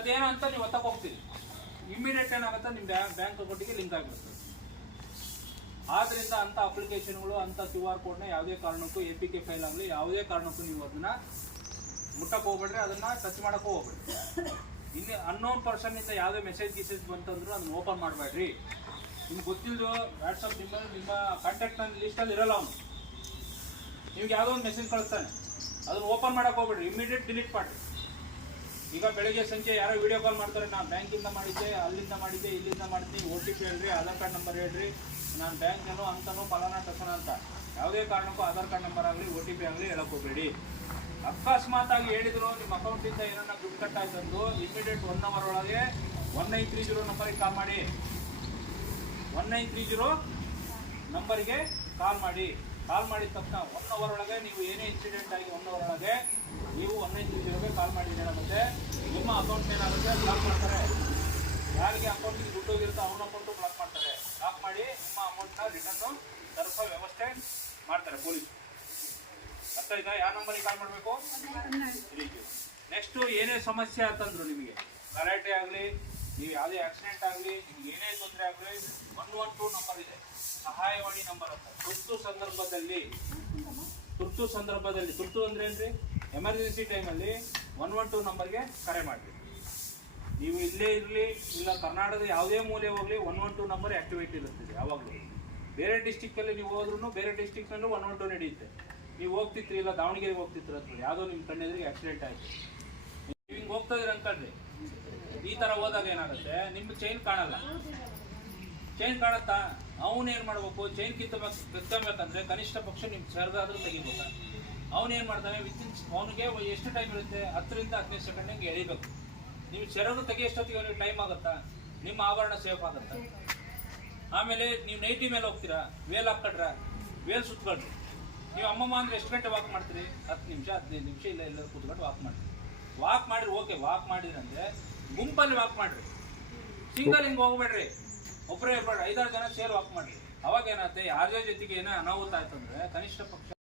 ಅದೇನೋ ಅಂತ ನೀವು ಒತ್ತಕ್ಕೆ ಹೋಗ್ತೀರಿ. ಇಮಿಡಿಯೇಟ್ ಏನಾಗುತ್ತೆ ನಿಮ್ಮ ಬ್ಯಾಂಕ್ ಅಕೌಂಟಿಗೆ ಲಿಂಕ್ ಆಗಿರುತ್ತೆ ಆದ್ರಿಂದ ಅಂತ ಅಪ್ಲಿಕೇಶನ್ಗಳು ಅಂತ ಕ್ಯೂ ಆರ್ ಕೋಡ್ನ ಯಾವುದೇ ಕಾರಣಕ್ಕೂ ಎ ಪಿ ಕೆ ಫೈಲ್ ಆಗಲಿ, ಯಾವುದೇ ಕಾರಣಕ್ಕೂ ನೀವು ಅದನ್ನ ಮುಟ್ಟಕ್ಕೆ ಹೋಗ್ಬೇಡ್ರಿ, ಅದನ್ನ ಟಚ್ ಮಾಡೋಕ್ಕೂ ಹೋಗ್ಬೇಡ್ರಿ. ಇನ್ನು ಅನ್ನೋನ್ ಪರ್ಸನ್ ಇಂದ ಯಾವುದೇ ಮೆಸೇಜ್ ಗಿಸೇಜ್ ಬಂತಂದ್ರೂ ಅದನ್ನ ಓಪನ್ ಮಾಡಬೇಡ್ರಿ. ನಿಮ್ಗೆ ಗೊತ್ತಿದ್ದು ವಾಟ್ಸಪ್ ನಿಮ್ಮ ನಿಮ್ಮ ಕಾಂಟ್ಯಾಕ್ಟ್ ಲಿಸ್ಟಲ್ಲಿ ಇರಲ್ಲ ಅವನು. ನಿಮ್ಗೆ ಯಾವುದೋ ಒಂದು ಮೆಸೇಜ್ ಕಳಿಸ್ತಾನೆ. ಅದನ್ನು ಓಪನ್ ಮಾಡಕ್ಕೆ ಹೋಗ್ಬೇಡ್ರಿ ಇಮಿಡಿಯೇಟ್ ಡಿಲೀಟ್ ಮಾಡಿರಿ. ಈಗ ಬೆಳಿಗ್ಗೆ ಸಂಜೆ ಯಾರೋ ವಿಡಿಯೋ ಕಾಲ್ ಮಾಡ್ತಾರೆ, ನಾನು ಬ್ಯಾಂಕಿಂದ ಮಾಡಿದ್ದೆ, ಅಲ್ಲಿಂದ ಮಾಡಿದ್ದೆ, ಇಲ್ಲಿಂದ ಮಾಡಿದ್ದೆ ಓ ಟಿ ಪಿ ಹೇಳ್ರಿ ಆಧಾರ್ ಕಾರ್ಡ್ ನಂಬರ್ ಹೇಳ್ರಿ, ನಾನು ಬ್ಯಾಂಕ್ನೋ ಅಂತನೋ ಫಲಾನ ಟಸನ ಅಂತ. ಯಾವುದೇ ಕಾರಣಕ್ಕೂ ಆಧಾರ್ ಕಾರ್ಡ್ ನಂಬರ್ ಆಗಲಿ ಓ ಟಿ ಪಿ ಆಗಲಿ ಹೇಳಕ್ ಹೋಗ್ಬೇಡಿ. ಅಕಸ್ಮಾತ್ ಆಗಿ ಹೇಳಿದ್ರು, ನಿಮ್ಮ ಅಕೌಂಟಿಂದ ಏನನ್ನ ದುಡ್ಡು ಕಟ್ ಆಯ್ತಂದು ಇಮಿಡಿಯೇಟ್ ಒನ್ ಅವರ್ ಒಳಗೆ ಒನ್ ನೈನ್ ತ್ರೀ ಜೀರೋ ನಂಬರಿಗೆ ಕಾಲ್ ಮಾಡಿ. ಒನ್ ನೈನ್ ತ್ರೀ ಜೀರೋ ನಂಬರಿಗೆ ಕಾಲ್ ಮಾಡಿ. ಕಾಲ್ ಮಾಡಿದ ತಕ್ಷಣ ಒನ್ ಅವರ್ ಒಳಗೆ ನೀವು ಏನೇ ಇನ್ಸಿಡೆಂಟ್ ಆಗಿ ಒನ್ ಅವರ್ ಒಳಗೆ ನೀವು ಒನ್ ನೈನ್ ತ್ರೀ ಜೀರೋಗೆ ಕಾಲ್ ಮಾಡಿದರೆ ಮತ್ತೆ ನಿಮ್ಮ ಅಕೌಂಟ್ ಏನಾಗುತ್ತೆ? ಬ್ಲಾಕ್ ಮಾಡ್ತಾರೆ. ಯಾರಿಗೆ ಅಕೌಂಟಿಗೆ ದುಡ್ಡು ಹೋಗಿರುತ್ತೋ ಅವನ ಅಕೌಂಟು ಬ್ಲಾಕ್ ಮಾಡ್ತಾರೆ. ಬ್ಲಾಕ್ ಮಾಡಿ ನಿಮ್ಮ ಅಮೌಂಟ್ನ ರಿಟರ್ನ್ ತರಿಸೋ ವ್ಯವಸ್ಥೆ ಮಾಡ್ತಾರೆ ಪೊಲೀಸ್. ಅರ್ಥ ಆಯ್ತಾ? ಯಾವ ನಂಬರಿಗೆ ಕಾಲ್ ಮಾಡಬೇಕು? ನೆಕ್ಸ್ಟ್ ಏನೇ ಸಮಸ್ಯೆ ಅಂತಂದ್ರು ನಿಮಗೆ ಗಲಾಟೆ ಆಗಲಿ ನೀವು ಯಾವುದೇ ಆಕ್ಸಿಡೆಂಟ್ ಆಗಲಿ, ನಿಮ್ಗೆ ಏನೇ ತೊಂದರೆ ಆಗಲಿ ಒನ್ ಒನ್ ಟೂ ನಂಬರ್ ಇದೆ. ಸಹಾಯವಾಣಿ ನಂಬರ್ ಅಂತ. ತುರ್ತು ಸಂದರ್ಭದಲ್ಲಿ ತುರ್ತು ಸಂದರ್ಭದಲ್ಲಿ, ತುರ್ತು ಅಂದ್ರೆ ಏನ್ರಿ? ಎಮರ್ಜೆನ್ಸಿ ಟೈಮಲ್ಲಿ ಒನ್ ಒನ್ ಟೂ ನಂಬರ್ಗೆ ಕರೆ ಮಾಡಿ ನೀವು ಇಲ್ಲೇ ಇರಲಿ, ಇಲ್ಲ ಕರ್ನಾಟಕದ ಯಾವುದೇ ಮೂಲೆ ಹೋಗಲಿ one one two number activate ಇರುತ್ತದೆ, ಯಾವಾಗಲೂ. ಬೇರೆ ಡಿಸ್ಟಿಕ್ಕಲ್ಲಿ ನೀವು ಹೋದ್ರೂ ಬೇರೆ ಡಿಸ್ಟಿಕ್ನಲ್ಲೂ ಒನ್ ಒನ್ ಟೂ ನಡೆಯುತ್ತೆ. ನೀವು ಹೋಗ್ತಿದ್ರಿ, ಇಲ್ಲ ದಾವಣಗೆರೆಗೆ ಹೋಗ್ತಿದ್ರು ಅಂತ ಯಾವುದೋ ನಿಮ್ಮ ಕಣ್ಣೆದುರಿಗೆ ಆಕ್ಸಿಡೆಂಟ್ ಆಯಿತು. ನೀವು ಹಿಂಗೆ ಹೋಗ್ತಾ ಇದ್ರಿ ಅನ್ಕೊಂಡ್ರಿ ಈ ಥರ ಹೋದಾಗ ಏನಾಗುತ್ತೆ? ನಿಮ್ಗೆ ಚೈನ್ ಕಾಣಲ್ಲ. ಚೈನ್ ಕಾಣತ್ತಾ? ಅವನು ಏನು ಮಾಡ್ಬೇಕು? ಚೈನ್ ಕಿತ್ತಬೇಕು ಕಿತ್ತಬೇಕಂದ್ರೆ ಕನಿಷ್ಠ ಪಕ್ಷ ನಿಮ್ಮ ಸೆರಗಾದ್ರೂ ತೆಗಿಬೇಕು. ಏನು ಮಾಡ್ತಾನೆ? ವಿತಿನ್ ಅವನಿಗೆ ಎಷ್ಟು ಟೈಮ್ ಇರುತ್ತೆ? ಹತ್ತರಿಂದ ಹದಿನೈದು ಸೆಕೆಂಡ್ ಹಂಗೆ ಎಳಿಬೇಕು. ನೀವು ಸೆರಗು ತೆಗಿಯೋಷ್ಟೊತ್ತಿಗೆ ಅವನಿಗೆ ಟೈಮ್ ಆಗುತ್ತಾ? ನಿಮ್ಮ ಆಭರಣ ಸೇಫ್ ಆಗುತ್ತಾ? ಆಮೇಲೆ ನೀವು ನೈಟಿ ಮೇಲೆ ಹೋಗ್ತೀರಾ? ವೇಲ್ ಹಾಕ್ಕೊಡ್ರ? ವೇಲ್ ಸುತ್ಕೊಳ್ರಿ ನೀವು ಅಮ್ಮಮ್ಮ ಅಂದ್ರೆ ಎಷ್ಟು ಗಂಟೆ ವಾಕ್ ಮಾಡ್ತೀರಿ? ಹತ್ತು ನಿಮಿಷ, ಹದಿನೈದು ನಿಮಿಷ, ಇಲ್ಲ ಎಲ್ಲರೂ ಕುತ್ಕೊಂಡು ವಾಕ್ ಮಾಡ್ರಿ ವಾಕ್ ಮಾಡ್ರಿ ಓಕೆ ವಾಕ್ ಮಾಡಿದ್ರಂದ್ರೆ ಗುಂಪಲ್ಲಿ ವಾಕ್ ಮಾಡ್ರಿ. ಸಿಂಗಲ್ ಹಿಂಗೆ ಹೋಗ್ಬೇಡ್ರಿ. ಒಬ್ಬರೇ ಐದಾರು ಜನ ಸೇರಿ ವಾಕ್ ಮಾಡ್ರಿ. ಅವಾಗ ಏನಾಗುತ್ತೆ, ಯಾರ್ಯಾರ ಜೊತೆಗೆ ಏನೋ ಅನಾಹುತ ಆಯ್ತು ಅಂದ್ರೆ ಕನಿಷ್ಠ ಪಕ್ಷ